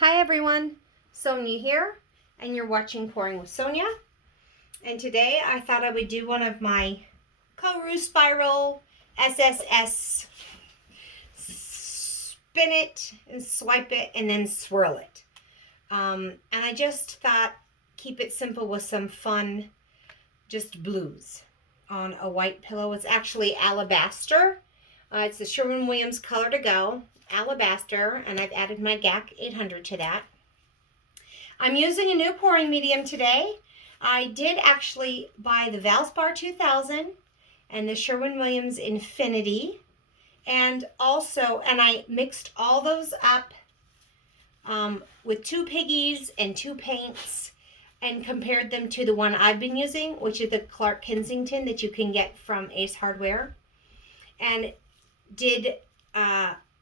Hi everyone, Sonia here, and you're watching Pouring with Sonia. And today I thought I would do one of my Koru Spiral SSS. Spin it and swipe it and then swirl it. And I just thought keep it simple with some fun, just blues on a white pillow. It's actually alabaster. It's the Sherwin-Williams Color to Go alabaster, and I've added my GAC 800 to that. I'm using a new pouring medium today. I did actually buy the Valspar 2000 and the Sherwin-Williams Infinity, and I mixed all those up with 2 piggies and 2 paints and compared them to the one I've been using, which is the Clark Kensington that you can get from Ace Hardware, and did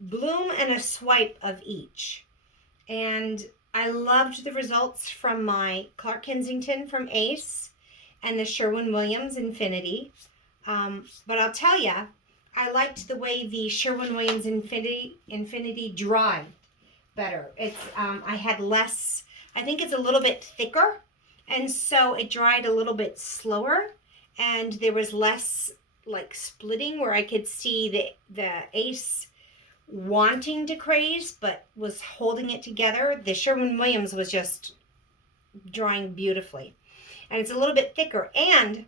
bloom and a swipe of each. And I loved the results from my Clark Kensington from Ace and the Sherwin-Williams Infinity. But I'll tell you, I liked the way the Sherwin-Williams Infinity dried better. It's I had less, I think it's a little bit thicker, and so it dried a little bit slower, and there was less like splitting where I could see the Ace wanting to craze but was holding it together. The Sherwin-Williams was just drying beautifully, and it's a little bit thicker, and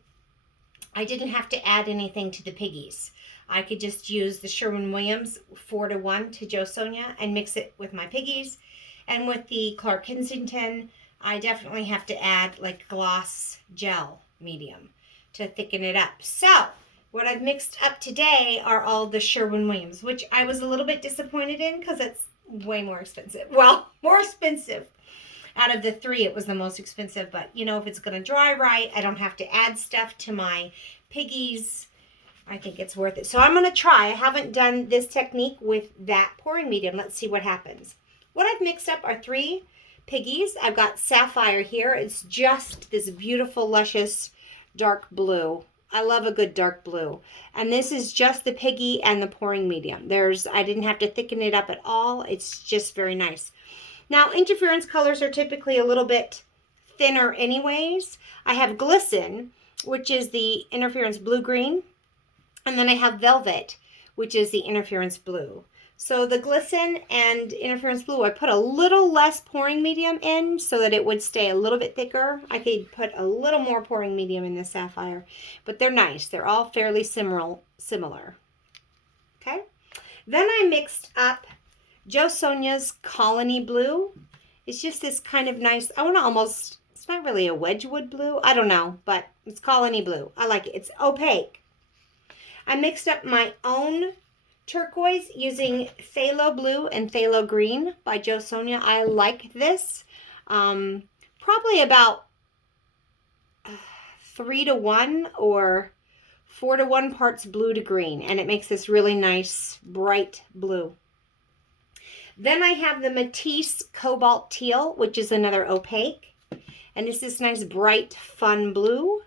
I didn't have to add anything to the piggies. I could just use the Sherwin-Williams 4-to-1 to Joe Sonia and mix it with my piggies. And with the Clark Kensington, I definitely have to add like gloss gel medium to thicken it up. So what I've mixed up today are all the Sherwin-Williams, which I was a little bit disappointed in because it's way more expensive. Well, more expensive. Out of the 3, it was the most expensive. But, you know, if it's going to dry right, I don't have to add stuff to my piggies. I think it's worth it. So I'm going to try. I haven't done this technique with that pouring medium. Let's see what happens. What I've mixed up are 3 piggies. I've got Sapphire here. It's just this beautiful, luscious, dark blue. I love a good dark blue. And this is just the piggy and the pouring medium. I didn't have to thicken it up at all. It's just very nice. Now, interference colors are typically a little bit thinner anyways. I have Glisten, which is the interference blue-green. And then I have Velvet, which is the interference blue. So the Glisten and interference blue, I put a little less pouring medium in so that it would stay a little bit thicker. I could put a little more pouring medium in the Sapphire, but they're nice. They're all fairly similar. Okay. Then I mixed up Joe Sonia's Colony Blue. It's just this kind of nice, it's not really a Wedgwood blue. I don't know, but it's Colony Blue. I like it. It's opaque. I mixed up my own turquoise using Phthalo Blue and Phthalo Green by Joe Sonia. I like this. Probably about 3-to-1 or 4-to-1 parts blue to green. And it makes this really nice, bright blue. Then I have the Matisse Cobalt Teal, which is another opaque. And it's this nice, bright, fun blue.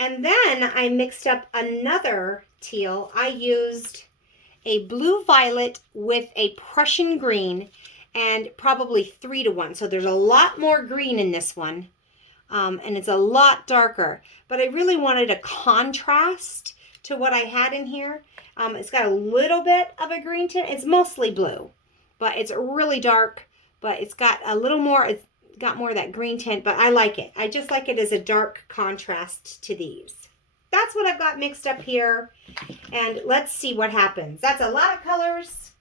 And then I mixed up another teal. I used a blue violet with a Prussian green and probably 3-to-1. So there's a lot more green in this one. And it's a lot darker. But I really wanted a contrast to what I had in here. It's got a little bit of a green tint. It's mostly blue, but it's really dark. But it's got a little more, it's got more of that green tint, but I like it. I just like it as a dark contrast to these. That's what I've got mixed up here. And let's see what happens. That's a lot of colors.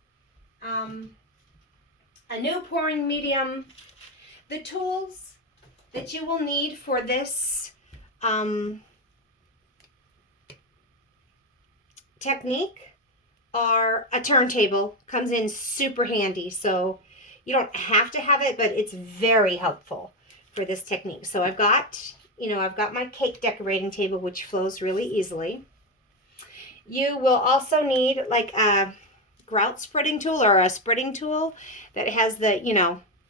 A new pouring medium. The tools that you will need for this technique are a turntable. Comes in super handy. So you don't have to have it, but it's very helpful for this technique. So I've got my cake decorating table, which flows really easily. You will also need like a grout spreading tool or a spreading tool that has the,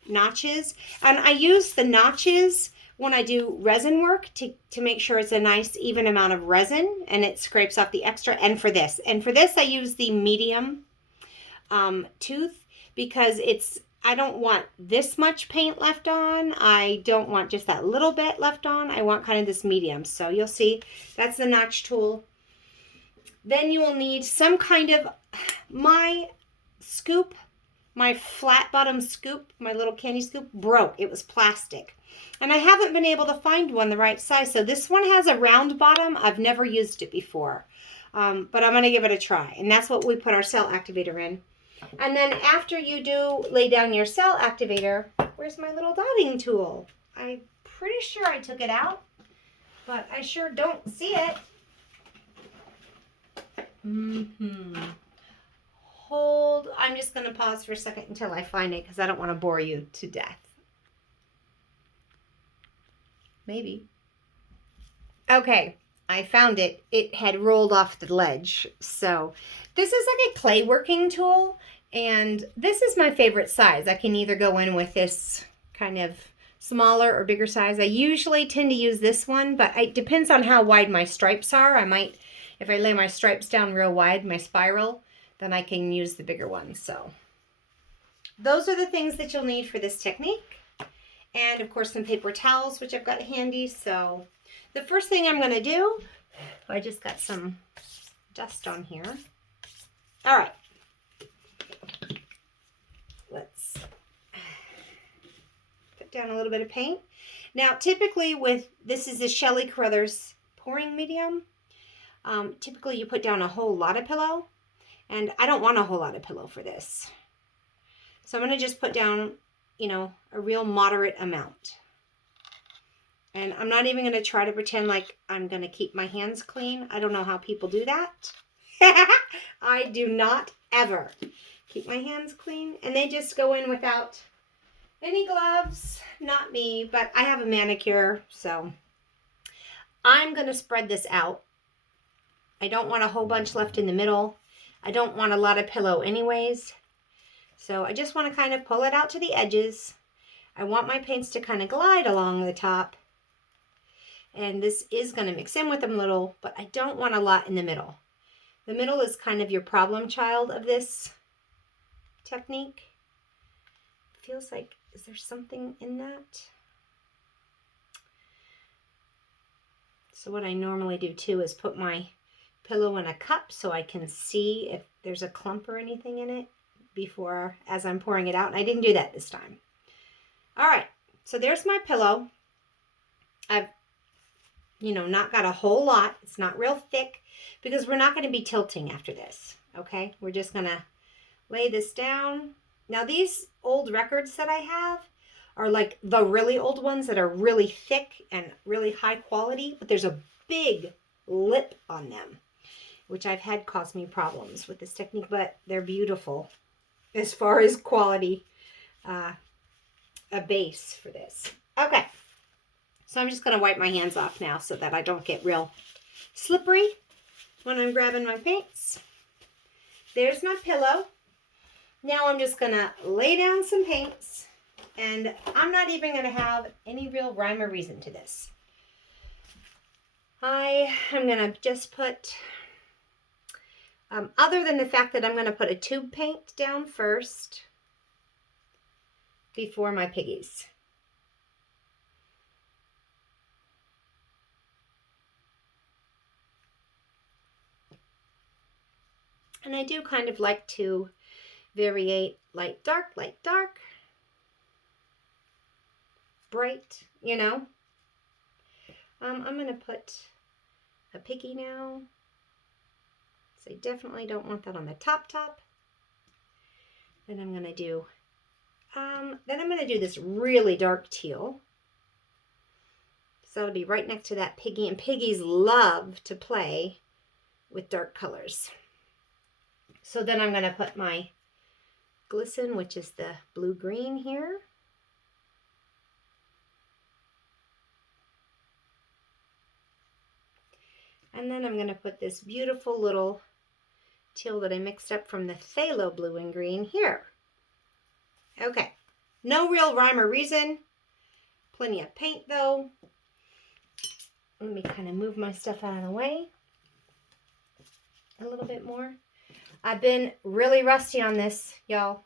notches. And I use the notches when I do resin work to make sure it's a nice even amount of resin and it scrapes off the extra. And for this I use the medium tooth because I don't want this much paint left on. I don't want just that little bit left on. I want kind of this medium. So you'll see that's the notch tool. Then you will need some kind of, my scoop, my flat bottom scoop, my little candy scoop broke. It was plastic. And I haven't been able to find one the right size. So this one has a round bottom. I've never used it before. But I'm going to give it a try. And that's what we put our cell activator in. And then after you do lay down your cell activator, where's my little dotting tool? I'm pretty sure I took it out, but I sure don't see it. Hold. I'm just going to pause for a second until I find it because I don't want to bore you to death. Maybe. Okay. I found it. It had rolled off the ledge. So this is like a clay working tool, and this is my favorite size. I can either go in with this kind of smaller or bigger size. I usually tend to use this one, but it depends on how wide my stripes are. I might, if I lay my stripes down real wide, my spiral, then I can use the bigger one. So those are the things that you'll need for this technique. And of course some paper towels, which I've got handy. So the first thing I'm going to do, I just got some dust on here. All right. Let's put down a little bit of paint. Now, typically this is a Shelley Carruthers pouring medium. Typically you put down a whole lot of pillow, and I don't want a whole lot of pillow for this. So I'm going to just put down, you know, a real moderate amount. And I'm not even going to try to pretend like I'm going to keep my hands clean. I don't know how people do that. I do not ever keep my hands clean. And they just go in without any gloves. Not me, but I have a manicure. So I'm going to spread this out. I don't want a whole bunch left in the middle. I don't want a lot of pillow anyways. So I just want to kind of pull it out to the edges. I want my paints to kind of glide along the top. And this is going to mix in with them a little, but I don't want a lot in the middle. The middle is kind of your problem child of this technique. Feels like, is there something in that? So what I normally do too is put my pillow in a cup so I can see if there's a clump or anything in it before, as I'm pouring it out. And I didn't do that this time. All right, so there's my pillow. I've not got a whole lot. It's not real thick because we're not going to be tilting after this. Okay, we're just going to lay this down. Now these old records that I have are like the really old ones that are really thick and really high quality, but there's a big lip on them, which I've had cause me problems with this technique, but they're beautiful as far as quality, a base for this. Okay. So I'm just going to wipe my hands off now so that I don't get real slippery when I'm grabbing my paints. There's my pillow. Now I'm just going to lay down some paints, and I'm not even going to have any real rhyme or reason to this. I am going to just put, other than the fact that I'm going to put a tube paint down first before my piggies. And I do kind of like to variate light, dark, bright, you know. I'm going to put a piggy now. So I definitely don't want that on the top. Then I'm going to do, this really dark teal. So it'll be right next to that piggy. And piggies love to play with dark colors. So then I'm going to put my glisten, which is the blue-green here. And then I'm going to put this beautiful little teal that I mixed up from the phthalo blue and green here. Okay, no real rhyme or reason. Plenty of paint though. Let me kind of move my stuff out of the way a little bit more. I've been really rusty on this, y'all.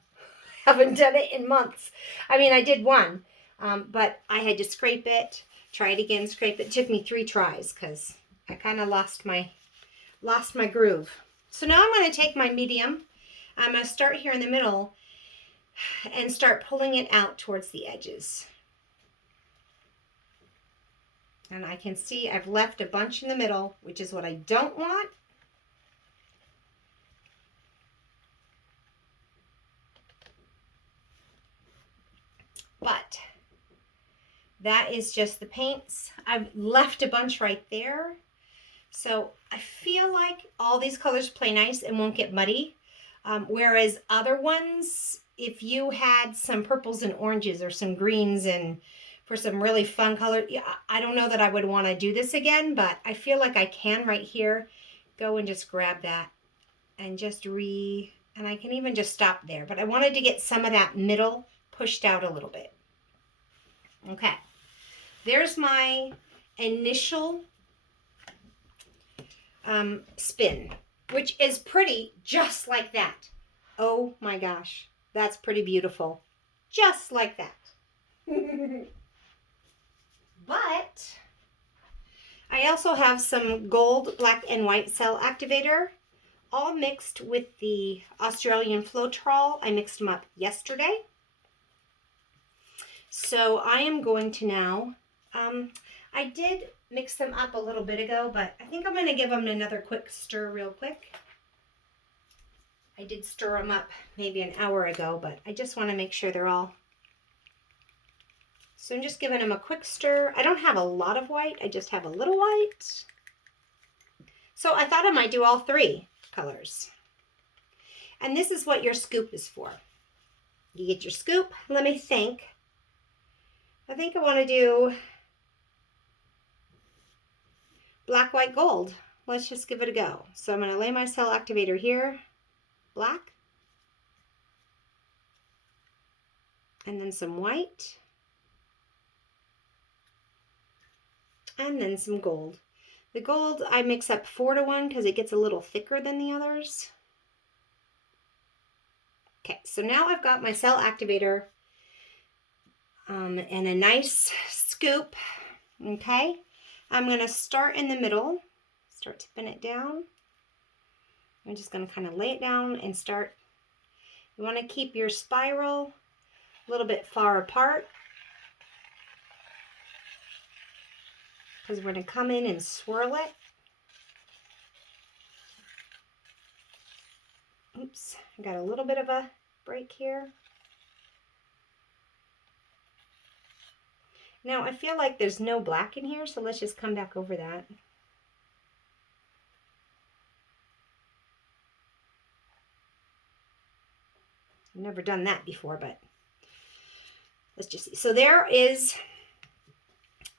haven't done it in months. I mean, I did one, but I had to scrape it, try it again, scrape it. It took me 3 tries because I kind of lost my groove. So now I'm going to take my medium. I'm going to start here in the middle and start pulling it out towards the edges. And I can see I've left a bunch in the middle, which is what I don't want. But that is just the paints. I've left a bunch right there. So I feel like all these colors play nice and won't get muddy. Whereas other ones, if you had some purples and oranges or some greens and for some really fun color, yeah, I don't know that I would want to do this again, but I feel like I can right here go and just grab that and just and I can even just stop there. But I wanted to get some of that middle pushed out a little bit. Okay, there's my initial spin, which is pretty just like that. Oh my gosh, that's pretty beautiful. Just like that. But I also have some gold, black, and white cell activator, all mixed with the Australian Floetrol. I mixed them up yesterday. So I am going to now, I did mix them up a little bit ago, but I think I'm going to give them another quick stir real quick. I did stir them up maybe an hour ago, but I just want to make sure they're all. So I'm just giving them a quick stir. I don't have a lot of white. I just have a little white. So I thought I might do all 3 colors. And this is what your scoop is for. You get your scoop. Let me think. I think I want to do black, white, gold. Let's just give it a go. So I'm going to lay my cell activator here. Black. And then some white. And then some gold. The gold I mix up 4 to 1 because it gets a little thicker than the others. Okay, so now I've got my cell activator and a nice scoop. Okay, I'm going to start in the middle, start to pin it down. I'm just going to kind of lay it down and start. You want to keep your spiral a little bit far apart, because we're going to come in and swirl it. Oops, I got a little bit of a break here. Now I feel like there's no black in here, so let's just come back over that. I've never done that before, but let's just see. So there is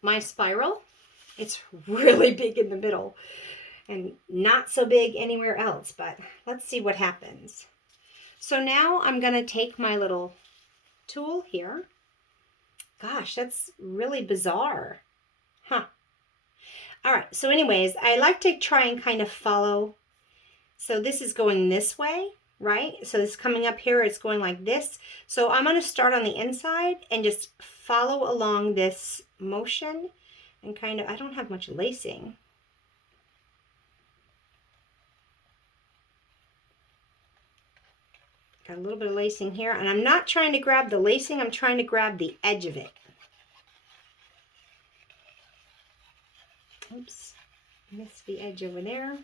my spiral. It's really big in the middle and not so big anywhere else, but let's see what happens. So now I'm going to take my little tool here. Gosh, that's really bizarre. Huh. All right, so anyways, I like to try and kind of follow. So this is going this way, right? So this is coming up here, it's going like this. So I'm going to start on the inside and just follow along this motion and kind of, I don't have much lacing. Got a little bit of lacing here, and I'm not trying to grab the lacing, I'm trying to grab the edge of it. Oops, missed the edge over there.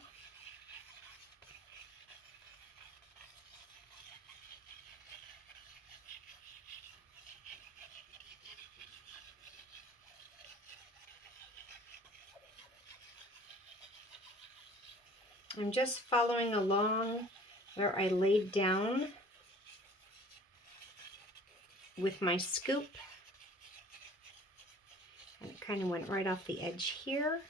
I'm just following along where I laid down with my scoop. And it kind of went right off the edge here.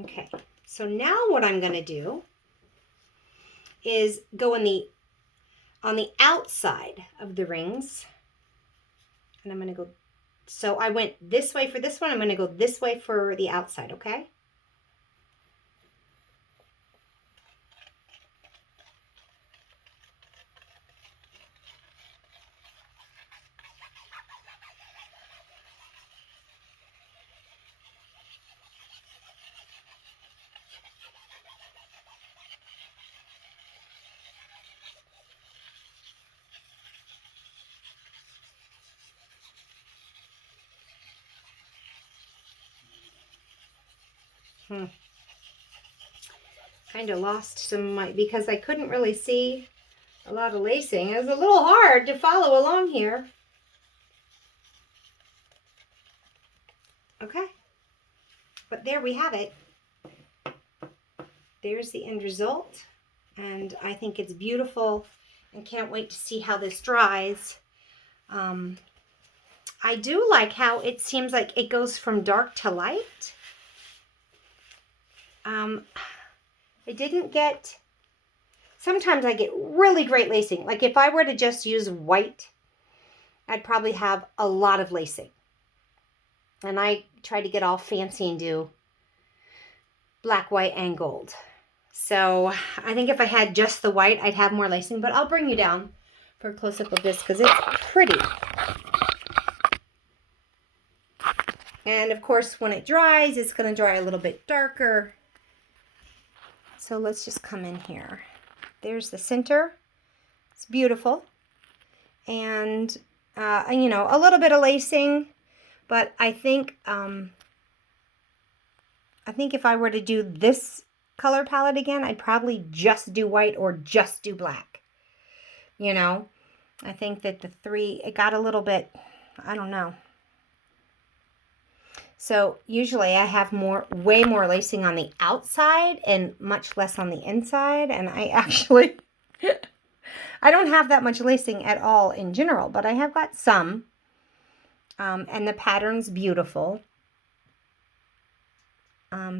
Okay, so now what I'm going to do is go on the outside of the rings. And I'm going to go, so I went this way for this one, I'm going to go this way for the outside, okay? Kind of lost some of my, because I couldn't really see a lot of lacing. It was a little hard to follow along here. Okay. But there we have it. There's the end result. And I think it's beautiful and can't wait to see how this dries. I do like how it seems like it goes from dark to light. I didn't get, sometimes I get really great lacing. Like if I were to just use white, I'd probably have a lot of lacing. And I try to get all fancy and do black, white, and gold. So I think if I had just the white, I'd have more lacing, but I'll bring you down for a close-up of this because it's pretty. And of course, when it dries, it's going to dry a little bit darker. So let's just come in here. There's the center. It's beautiful. And, you know, a little bit of lacing, but I think if I were to do this color palette again, I'd probably just do white or just do black. You know, I think that the three, it got a little bit, I don't know. So usually I have way more lacing on the outside and much less on the inside. And I actually, I don't have that much lacing at all in general, but I have got some. And the pattern's beautiful.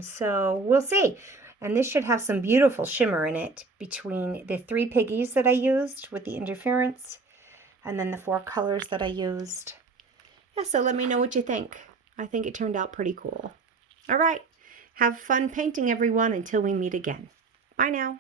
So we'll see. And this should have some beautiful shimmer in it between the 3 piggies that I used with the interference and then the 4 colors that I used. Yeah, so let me know what you think. I think it turned out pretty cool. All right. Have fun painting, everyone, until we meet again. Bye now.